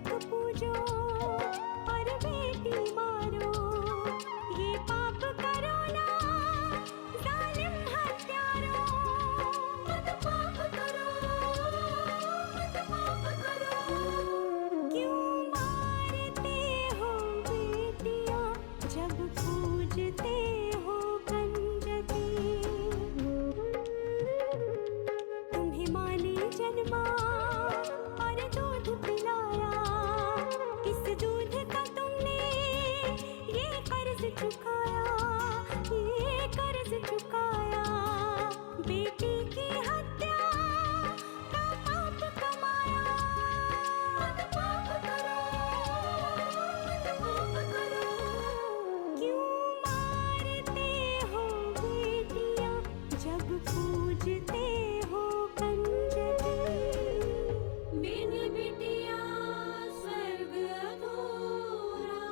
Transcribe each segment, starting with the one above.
मूर्ख पूजो और बेटी मारो, ये पाप करो ना जालिम हत्यारो। मत पाप करो, मत पाप करो। क्यों मारते हो बेटियां जब पूजते हो कंजकी। तुम्हें माँ ने जन्मा और दूध पिलाया, इस दूध का तुमने ये कर्ज चुकाया, ये कर्ज चुकाया। बेटी की हत्या का पाप कमाया। मत पाप करो, मत पाप करो। क्यों मारते हो बेटियां जब पूजते हो कंजकी। बिन बिटिया स्वर्ग अधूरा।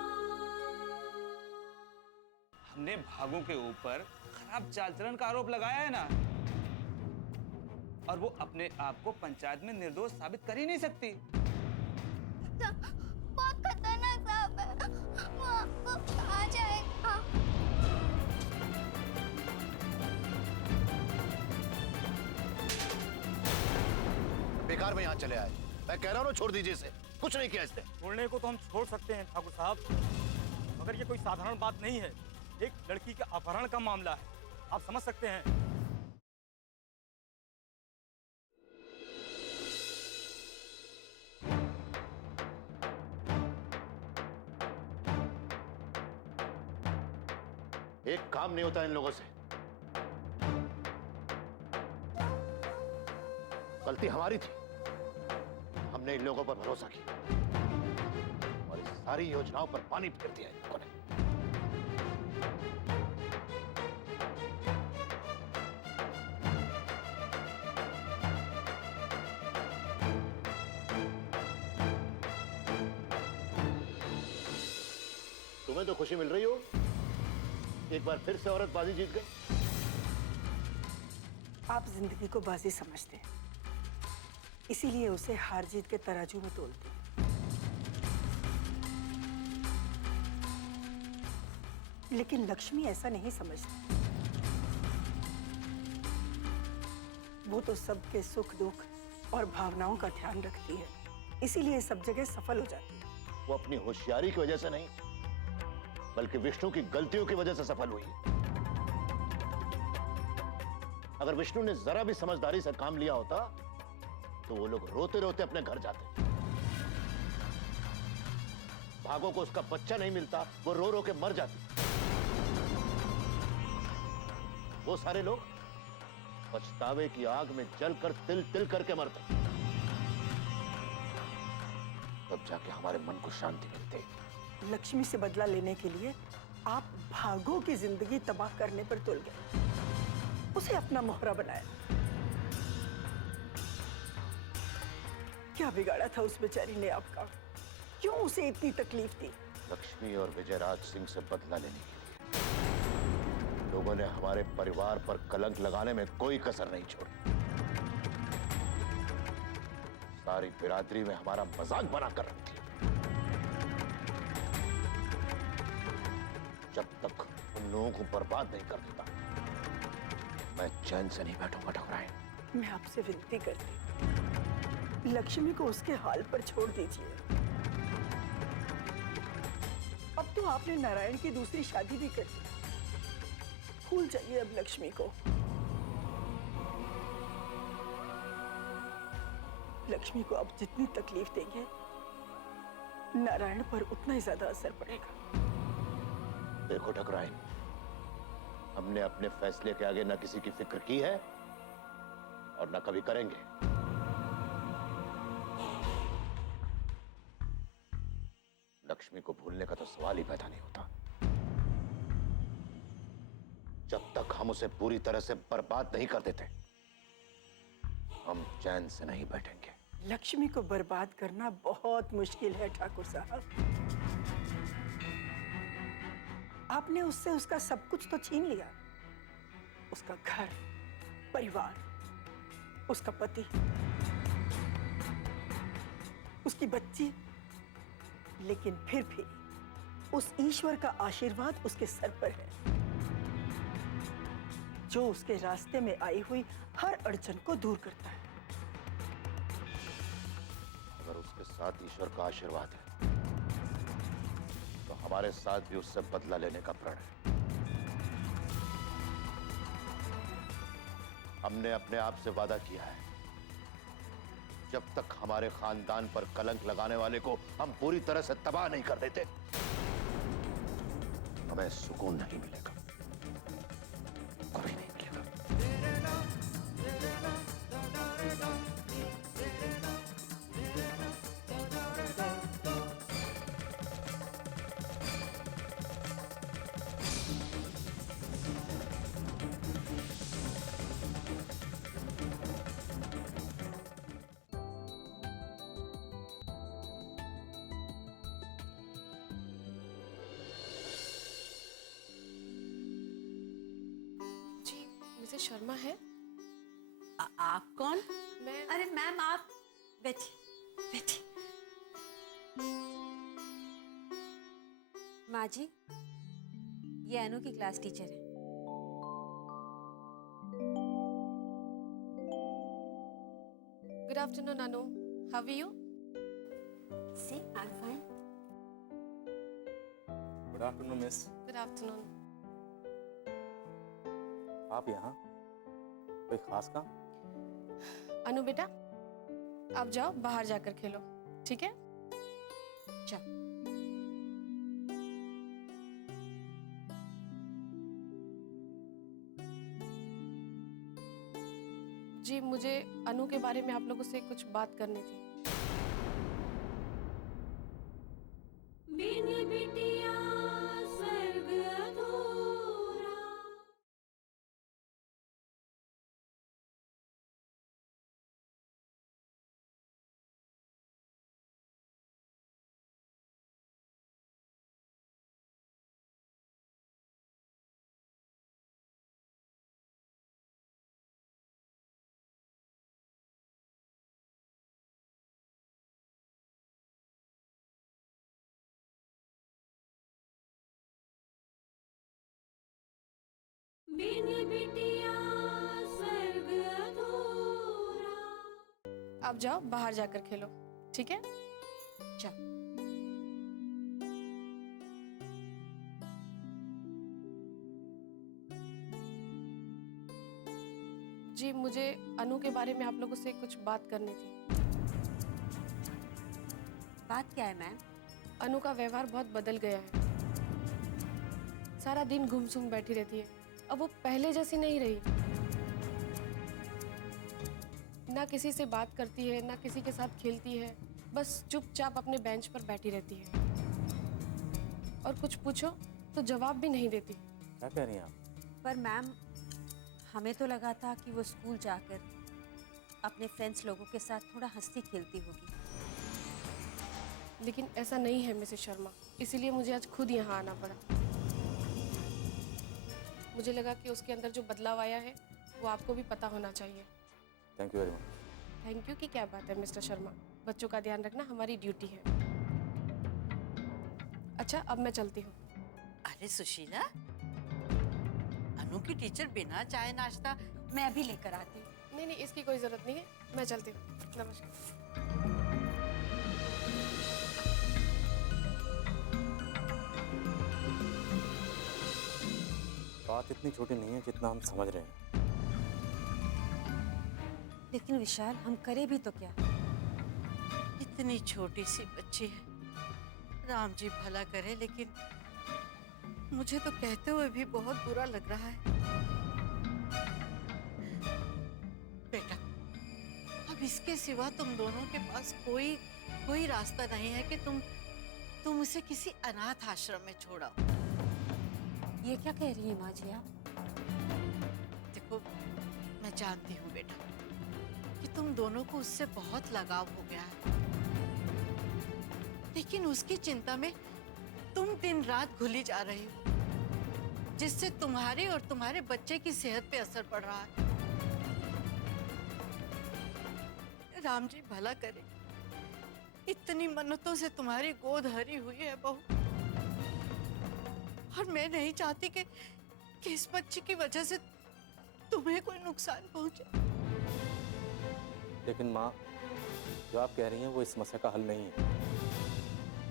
हमने भागों के ऊपर खराब चाल चलन का आरोप लगाया है ना, और वो अपने आप को पंचायत में निर्दोष साबित कर ही नहीं सकती। बहुत खतरनाक सांप है, वो आपको खा जाएगा। बेकार में यहाँ चले आए। मैं कह रहा हूँ ना, छोड़ दीजिए इसे। कुछ नहीं किया इसने। छोड़ने को तो हम छोड़ सकते हैं ठाकुर साहब, मगर ये कोई साधारण बात नहीं है। एक लड़की के अपहरण का मामला है, आप समझ सकते हैं। एक काम नहीं होता इन लोगों से। गलती हमारी थी, हमने इन लोगों पर भरोसा किया और इस सारी योजनाओं पर पानी फेर दिया इन लोगों ने। तुम्हें तो खुशी मिल रही हो, एक बार फिर से औरत बाजी जीत गई। आप जिंदगी को बाजी समझते हैं, इसीलिए उसे हार जीत के तराजू में तोलते हैं। लेकिन लक्ष्मी ऐसा नहीं समझती। वो तो सबके सुख दुख और भावनाओं का ध्यान रखती है, इसीलिए सब जगह सफल हो जाती है। वो अपनी होशियारी की वजह से नहीं, बल्कि विष्णु की गलतियों की वजह से सफल हुई। अगर विष्णु ने जरा भी समझदारी से काम लिया होता तो वो लोग रोते रोते अपने घर जाते। भागों को उसका बच्चा नहीं मिलता, वो रो रो के मर जाती। वो सारे लोग पछतावे की आग में जलकर तिल तिल करके मरते। तब जाके हमारे मन को शांति मिलती। लक्ष्मी से बदला लेने के लिए आप भागों की जिंदगी तबाह करने पर तुल गए, उसे अपना मोहरा बनाया। क्या बिगाड़ा था उस बेचारी ने आपका? क्यों उसे इतनी तकलीफ दी? लक्ष्मी और विजयराज सिंह से बदला लेने के लिए लोगों ने हमारे परिवार पर कलंक लगाने में कोई कसर नहीं छोड़ी। सारी बिरादरी में हमारा मजाक बना कर रखती है। जब तक उन लोगों को बर्बाद नहीं कर देता, मैं चैन से नहीं बैठूंगा ठकुराइन। मैं आपसे विनती करती हूँ, लक्ष्मी को उसके हाल पर छोड़ दीजिए। अब तो आपने नारायण की दूसरी शादी भी कर दी। भूल जाइए अब लक्ष्मी को। लक्ष्मी को अब जितनी तकलीफ देंगे, नारायण पर उतना ही ज्यादा असर पड़ेगा। देखो ठकुराइन, हमने अपने फैसले के आगे न किसी की फिक्र की है और न कभी करेंगे। लक्ष्मी को भूलने का तो सवाल ही पैदा नहीं होता। जब तक हम उसे पूरी तरह से बर्बाद नहीं कर देते, हम चैन से नहीं बैठेंगे। लक्ष्मी को बर्बाद करना बहुत मुश्किल है ठाकुर साहब। आपने उससे उसका सब कुछ तो छीन लिया, उसका घर, परिवार, उसका पति, उसकी बच्ची, लेकिन फिर भी उस ईश्वर का आशीर्वाद उसके सर पर है, जो उसके रास्ते में आई हुई हर अड़चन को दूर करता है। अगर उसके साथ ईश्वर का आशीर्वाद है तो हमारे साथ भी उससे बदला लेने का प्रण है। हमने अपने आप से वादा किया है, जब तक हमारे खानदान पर कलंक लगाने वाले को हम पूरी तरह से तबाह नहीं कर देते, हमें सुकून नहीं मिलेगा, कभी नहीं मिलेगा। जी, मिसेस शर्मा है? आप कौन? मैं अरे मैम आप बैठिए बैठिए। माँ जी, ये अनु की क्लास टीचर है। Good afternoon Anu, how are you? See, I'm fine. Good afternoon miss. Good afternoon. आप यहाँ कोई खास काम? अनु बेटा, आप जाओ बाहर जाकर खेलो, ठीक है? जाओ। जी, मुझे अनु के बारे में आप लोगों से कुछ बात करनी थी। आप जाओ बाहर जाकर खेलो, ठीक है? जाओ। जी, मुझे अनु के बारे में आप लोगों से कुछ बात करनी थी। बात क्या है मैम? अनु का व्यवहार बहुत बदल गया है। सारा दिन गुमसुम बैठी रहती है, अब वो पहले जैसी नहीं रही। ना किसी से बात करती है, ना किसी के साथ खेलती है, बस चुपचाप अपने बेंच पर बैठी रहती है। और कुछ पूछो तो जवाब भी नहीं देती। क्या कह रही हैं आप? पर मैम, हमें तो लगा था कि वो स्कूल जाकर अपने फ्रेंड्स लोगों के साथ थोड़ा हंसती खेलती होगी। लेकिन ऐसा नहीं है मिसेस शर्मा, इसीलिए मुझे आज खुद यहाँ आना पड़ा। मुझे लगा कि उसके अंदर जो बदलाव आया है वो आपको भी पता होना चाहिए। Thank you very much. Thank you की क्या बात है मिस्टर शर्मा, बच्चों का ध्यान रखना हमारी ड्यूटी है। अच्छा, अब मैं चलती हूँ। अरे सुशीला, अनु की टीचर बिना चाय नाश्ता। मैं अभी लेकर आती हूँ। नहीं नहीं, इसकी कोई जरूरत नहीं है, मैं चलती हूँ। नमस्कार। बात इतनी छोटी नहीं है जितना हम समझ रहे हैं। लेकिन विशाल, हम करें भी तो क्या? इतनी छोटी सी बच्ची है, राम जी भला करे, लेकिन मुझे तो कहते हुए भी बहुत बुरा लग रहा है। बेटा, अब इसके सिवा तुम दोनों के पास कोई रास्ता नहीं है कि तुम उसे किसी अनाथ आश्रम में छोड़ाओ। ये क्या कह रही हैं माँ जी आप? देखो, मैं जानती हूँ बेटा कि तुम दोनों को उससे बहुत लगाव हो गया है, लेकिन उसकी चिंता में तुम दिन रात घुली जा रही हो, जिससे तुम्हारे और तुम्हारे बच्चे की सेहत पे असर पड़ रहा है। राम जी भला करे, इतनी मन्नतों से तुम्हारी गोद हरी हुई है बहू, और मैं नहीं चाहती कि इस बच्ची की वजह से तुम्हें कोई नुकसान पहुंचे। लेकिन माँ, जो आप कह रही हैं वो इस समस्या का हल नहीं है।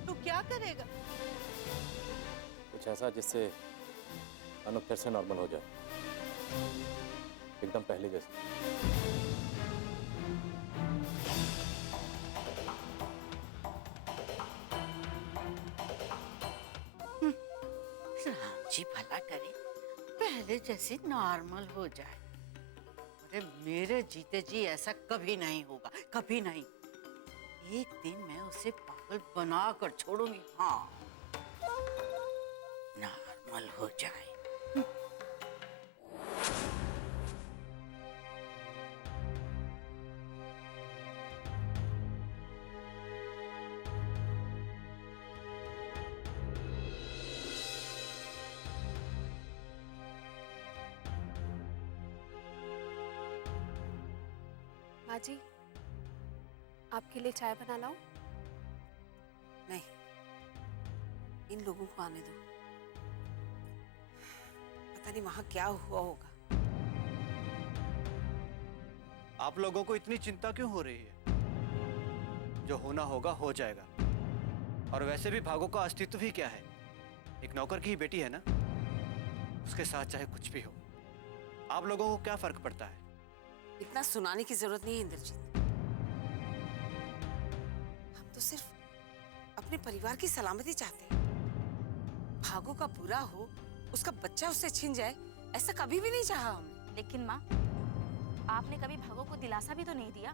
तो क्या करेगा? कुछ ऐसा जिससे अनु फिर से नॉर्मल हो जाए, एकदम पहले जैसे। राम जी भला करे, पहले जैसी नॉर्मल हो जाए। अरे मेरे जीते जी ऐसा कभी नहीं होगा, कभी नहीं। एक दिन मैं उसे पागल बना कर छोड़ूंगी। हाँ, नॉर्मल हो जाए। माँ जी, आपके लिए चाय बना लाऊं? नहीं, इन लोगों को आने दो। पता नहीं वहां क्या हुआ होगा। आप लोगों को इतनी चिंता क्यों हो रही है? जो होना होगा हो जाएगा। और वैसे भी भागो का अस्तित्व ही क्या है? एक नौकर की ही बेटी है ना, उसके साथ चाहे कुछ भी हो, आप लोगों को क्या फर्क पड़ता है? इतना सुनाने की जरूरत नहीं है इंद्रजीत। हम तो सिर्फ अपने परिवार की सलामती चाहते हैं। भागो का बुरा हो, उसका बच्चा उससे छिन जाए, ऐसा कभी भी नहीं चाहा हमने। लेकिन माँ, आपने कभी भागो को दिलासा भी तो नहीं दिया।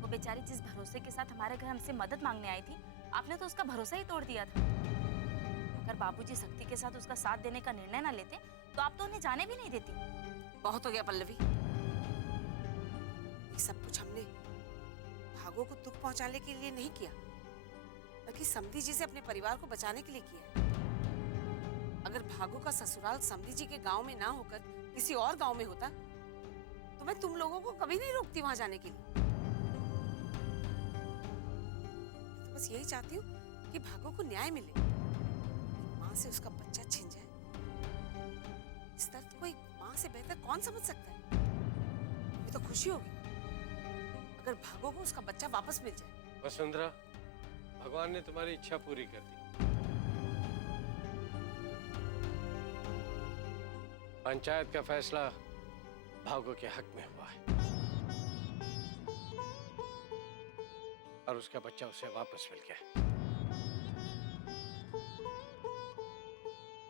वो बेचारी जिस भरोसे के साथ हमारे घर हमसे मदद मांगने आई थी, आपने तो उसका भरोसा ही तोड़ दिया था। अगर बाबूजी शक्ति के साथ उसका साथ देने का निर्णय ना लेते तो आप तो उन्हें जाने भी नहीं देती। बहुत हो गया पल्लवी, ये सब कुछ हमने भागो को दुख पहुंचाने के लिए नहीं किया, बल्कि समधी जी से अपने परिवार को बचाने के लिए किया। अगर भागो का ससुराल समधी जी के गांव में ना होकर किसी और गांव में होता तो मैं तुम लोगों को कभी नहीं रोकती वहां जाने के लिए। तो बस यही चाहती हूँ कि भागो को न्याय मिले। एक माँ से उसका बच्चा छिन जाए, इस दर्द को एक माँ से बेहतर कौन समझ सकता है? मुझे तो खुशी होगी अगर भागो को उसका बच्चा वापस मिल जाए। वसुंधरा, भगवान ने तुम्हारी इच्छा पूरी कर दी। पंचायत का फैसला भागो के हक में हुआ है और उसका बच्चा उसे वापस मिल गया।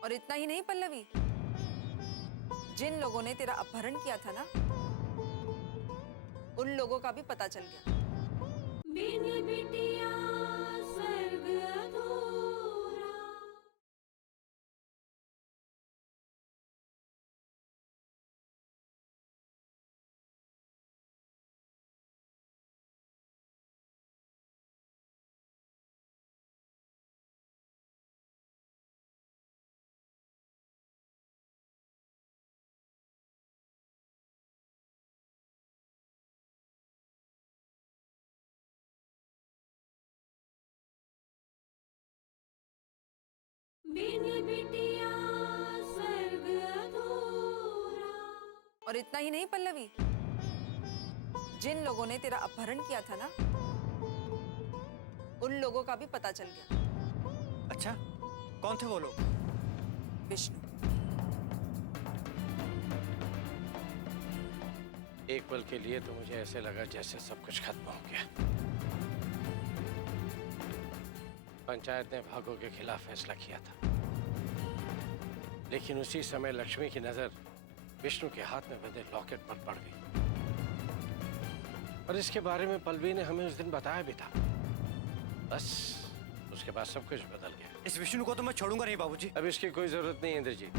और इतना ही नहीं पल्लवी, जिन लोगों ने तेरा अपहरण किया था ना, उन लोगों का भी पता चल गया। बिन बिटिया स्वर्ग अधूरा। बिन बिटिया स्वर्ग अधूरा। और इतना ही नहीं पल्लवी, जिन लोगों ने तेरा अपहरण किया था ना, उन लोगों का भी पता चल गया। अच्छा, कौन थे वो लोग? विष्णु। एक पल के लिए तो मुझे ऐसे लगा जैसे सब कुछ खत्म हो गया। पंचायत ने भागो के खिलाफ फैसला किया था, लेकिन उसी समय लक्ष्मी की नजर विष्णु के हाथ में बंधे लॉकेट पर पड़ गई। और इसके बारे में पल्लवी ने हमें उस दिन बताया भी था। बस उसके बाद सब कुछ बदल गया। इस विष्णु को तो मैं छोड़ूंगा नहीं बाबूजी। अब इसकी कोई जरूरत नहीं है इंद्रजीत,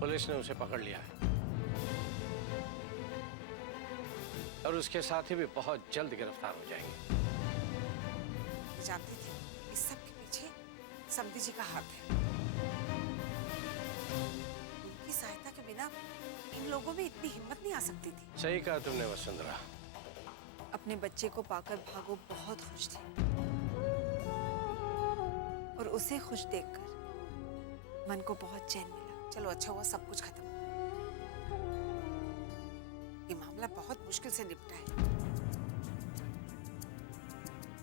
पुलिस ने उसे पकड़ लिया है और उसके साथी भी बहुत जल्द गिरफ्तार हो जाएंगे। मैं जानती थी इस सब के पीछे समधी जी का हाथ है। उनकी सहायता के बिना इन लोगों में इतनी हिम्मत नहीं आ सकती थी। सही कहा तुमने वसुंधरा। अब अपने बच्चे को पाकर भागो बहुत खुश थी और उसे खुश देखकर मन को बहुत चैन मिला। चलो अच्छा हुआ सब कुछ खत्म। ये मामला बहुत मुश्किल से निपटा है।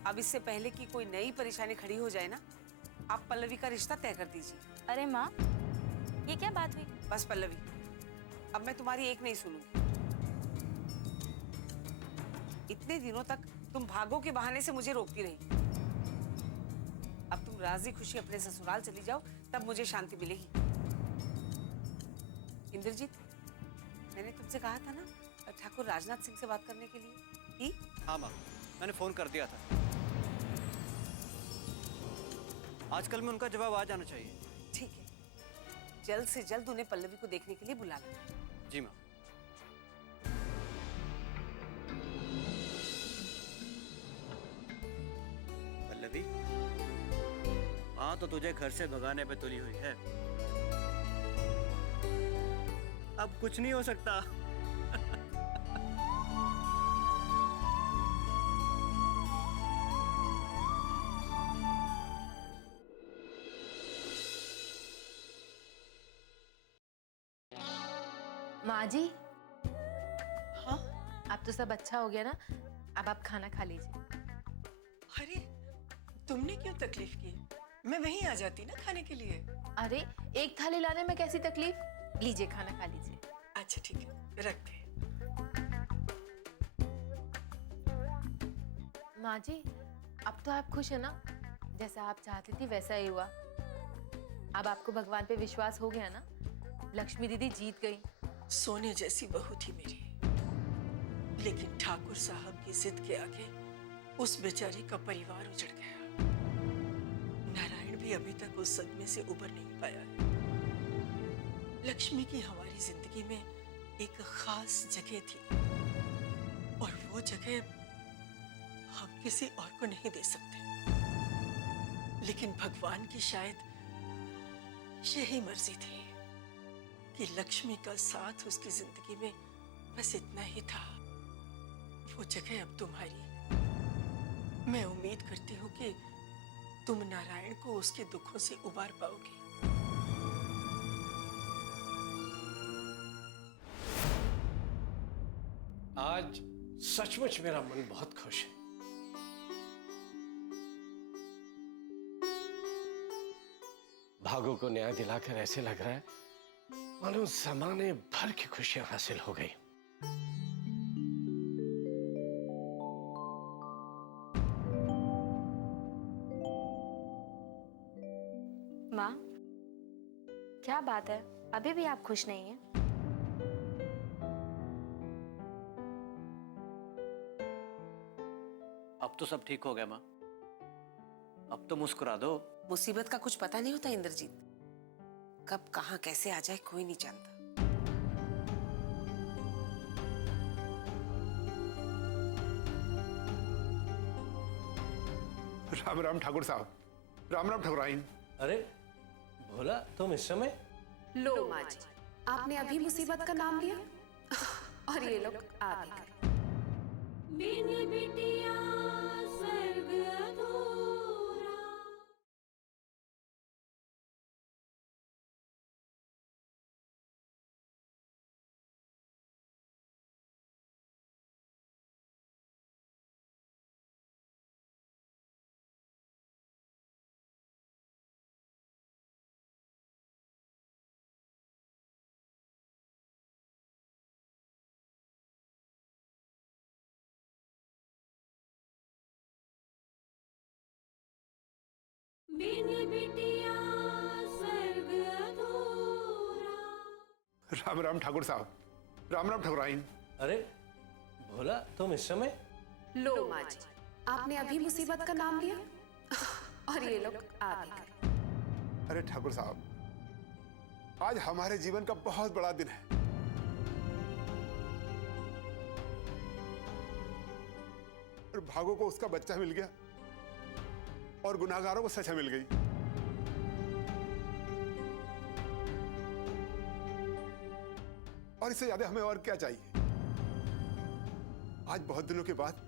अब इससे पहले कि कोई नई परेशानी खड़ी हो जाए ना, आप पल्लवी का रिश्ता तय कर दीजिए। अरे माँ, ये क्या बात हुई? बस पल्लवी, अब मैं तुम्हारी एक नहीं सुनूंगी। इतने दिनों तक तुम भागो के बहाने से मुझे रोकती रही। अब तुम राजी खुशी अपने ससुराल चली जाओ, तब मुझे शांति मिलेगी। इंद्रजीत, मैंने तुमसे कहा था ना ठाकुर राजनाथ सिंह से बात करने के लिए। हाँ माँ, मैंने फोन कर दिया था। आजकल में उनका जवाब आ जाना चाहिए। ठीक है, जल्द से जल्द उन्हें पल्लवी को देखने के लिए बुला लो। जी माँ। पल्लवी, माँ तो तुझे घर से भगाने पे तुली हुई है। अब कुछ नहीं हो सकता। माँ जी, हाँ? अब तो सब अच्छा हो गया ना, अब आप खाना खा लीजिए। अरे तुमने क्यों तकलीफ की? मैं वहीं आ जाती ना खाने के लिए। अरे एक थाली लाने में कैसी तकलीफ? लीजिए खाना खा लीजिए। अच्छा ठीक है, रखते हैं। माँ जी, अब तो आप खुश है ना? जैसा आप चाहती थी वैसा ही हुआ। अब आपको भगवान पे विश्वास हो गया ना? लक्ष्मी दीदी जीत गई। सोने जैसी बहू थी मेरी, लेकिन ठाकुर साहब की जिद के आगे उस बेचारी का परिवार उजड़ गया। नारायण भी अभी तक उस सदमे से उबर नहीं पाया है। लक्ष्मी की हमारी जिंदगी में एक खास जगह थी और वो जगह हम किसी और को नहीं दे सकते। लेकिन भगवान की शायद यही मर्जी थी कि लक्ष्मी का साथ उसकी जिंदगी में बस इतना ही था। वो जगह अब तुम्हारी है। मैं उम्मीद करती हूँ कि तुम नारायण को उसके दुखों से उबार पाओगे। आज सचमुच मेरा मन बहुत खुश है। भागो को न्याय दिलाकर ऐसे लग रहा है मानो जमाने भर की खुशियां हासिल हो गई। माँ, क्या बात है? अभी भी आप खुश नहीं हैं? अब तो सब ठीक हो गया माँ, अब तो मुस्कुरा दो। मुसीबत का कुछ पता नहीं होता इंद्रजीत, कब कहाँ कैसे आ जाए कोई नहीं जानता। राम राम ठाकुर साहब, राम राम ठाकुराइन। अरे भोला, तुम इस समय? लो माँ जी, आपने अभी मुसीबत का नाम लिया और ये लोग आ गए। बिन बिटिया स्वर्ग अधूरा। बिन बिटिया स्वर्ग अधूरा। राम राम ठाकुर साहब, राम राम ठाकुराइन। अरे भोला, तुम इस समय? लो माँ जी, आपने अभी मुसीबत का नाम लिया और ये लोग आ गए। अरे ठाकुर साहब, आज हमारे जीवन का बहुत बड़ा दिन है। और भागो को उसका बच्चा मिल गया और गुनाहगारों को सजा मिल गई। और इससे ज्यादा हमें और क्या चाहिए? आज बहुत दिनों के बाद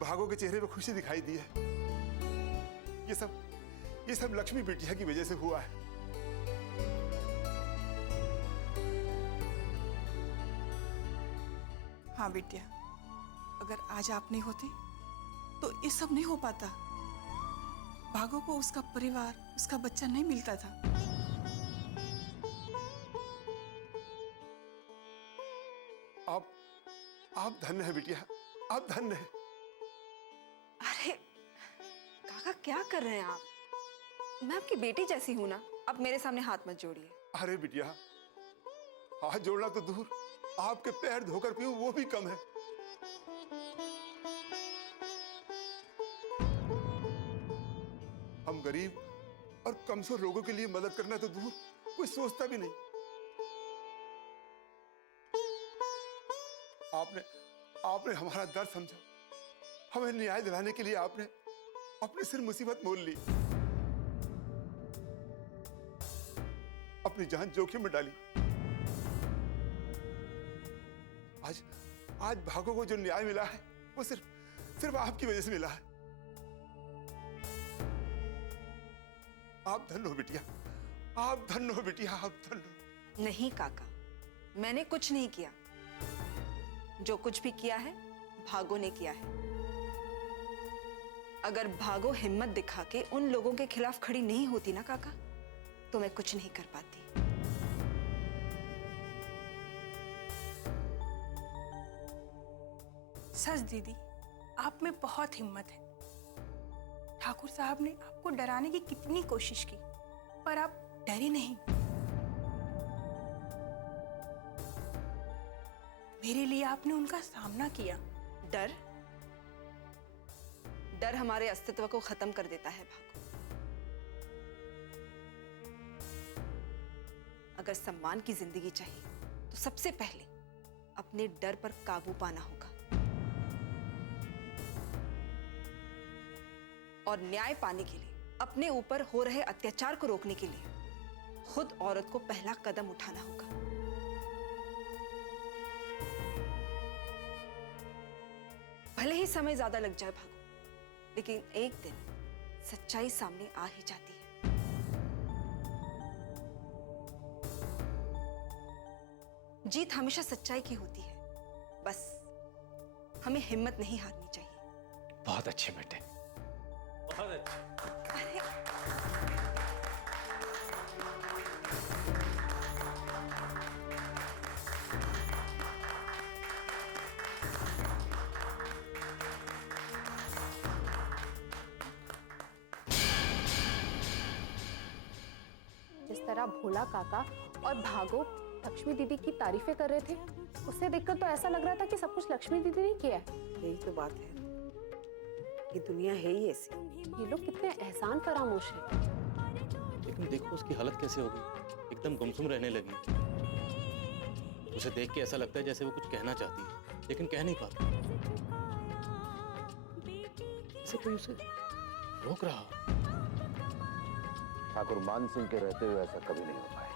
भागो के चेहरे पे खुशी दिखाई दी है। ये सब लक्ष्मी बिटिया की वजह से हुआ है। हाँ बिटिया, अगर आज आप नहीं होते तो ये सब नहीं हो पाता। भागो को उसका परिवार, उसका बच्चा नहीं मिलता था। आप धन्य है बिटिया, आप धन्य है। अरे काका क्या कर रहे हैं आप? मैं आपकी बेटी जैसी हूं ना, आप मेरे सामने हाथ मत जोड़िए। अरे बिटिया, हाथ जोड़ना तो दूर, आपके पैर धोकर पीऊं वो भी कम है। हम गरीब और कमजोर लोगों के लिए मदद करना तो दूर, कोई सोचता भी नहीं। आपने हमारा दर्द समझा, हमें न्याय दिलाने के लिए आपने अपने सिर मुसीबत मोल ली, अपनी जान जोखिम में डाली। आज भागो को जो न्याय मिला है वो सिर्फ आपकी वजह से मिला है। आप धन्य हो बिटिया, आप धन्य हो बिटिया, आप धन्य हो। नहीं काका, मैंने कुछ नहीं किया। जो कुछ भी किया है भागो ने किया है। अगर भागो हिम्मत दिखा के उन लोगों के खिलाफ खड़ी नहीं होती ना काका, तो मैं कुछ नहीं कर पाती। सच दीदी, आप में बहुत हिम्मत है। ठाकुर साहब ने आपको डराने की कितनी कोशिश की, पर आप डरे नहीं। मेरे लिए आपने उनका सामना किया। डर हमारे अस्तित्व को खत्म कर देता है भागो। अगर सम्मान की जिंदगी चाहिए तो सबसे पहले अपने डर पर काबू पाना होगा, और न्याय पाने के लिए, अपने ऊपर हो रहे अत्याचार को रोकने के लिए खुद औरत को पहला कदम उठाना होगा। भले ही समय ज्यादा लग जाए भागो, लेकिन एक दिन सच्चाई सामने आ ही जाती है। जीत हमेशा सच्चाई की होती है, बस हमें हिम्मत नहीं हारनी चाहिए। बहुत अच्छे बेटे, बहुत अच्छे। जिस तरह भोला काका और भागो लक्ष्मी दीदी की तारीफें कर रहे थे, उसे देखकर तो ऐसा लग रहा था कि सब कुछ लक्ष्मी दीदी ने किया है। यही तो बात है, ये दुनिया है ही ऐसी। ये लोग कितने एहसान फरामोश हैं। लेकिन देखो उसकी हालत कैसे हो गई, एकदम गुमसुम रहने लगी। उसे देख के ऐसा लगता है जैसे वो कुछ कहना चाहती है लेकिन कह नहीं पाती, जैसे कोई उसे रोक रहा हो। ठाकुर मान सिंह के रहते हुए ऐसा कभी नहीं हो पाए।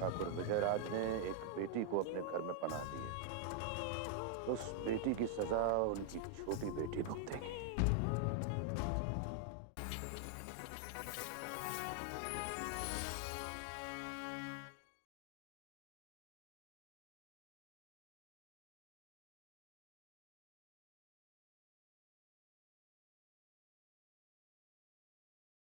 ठाकुर विजयराज ने एक बेटी को अपने घर में पनाह दी है, उस बेटी की सजा उनकी छोटी बेटी भुगतेगी।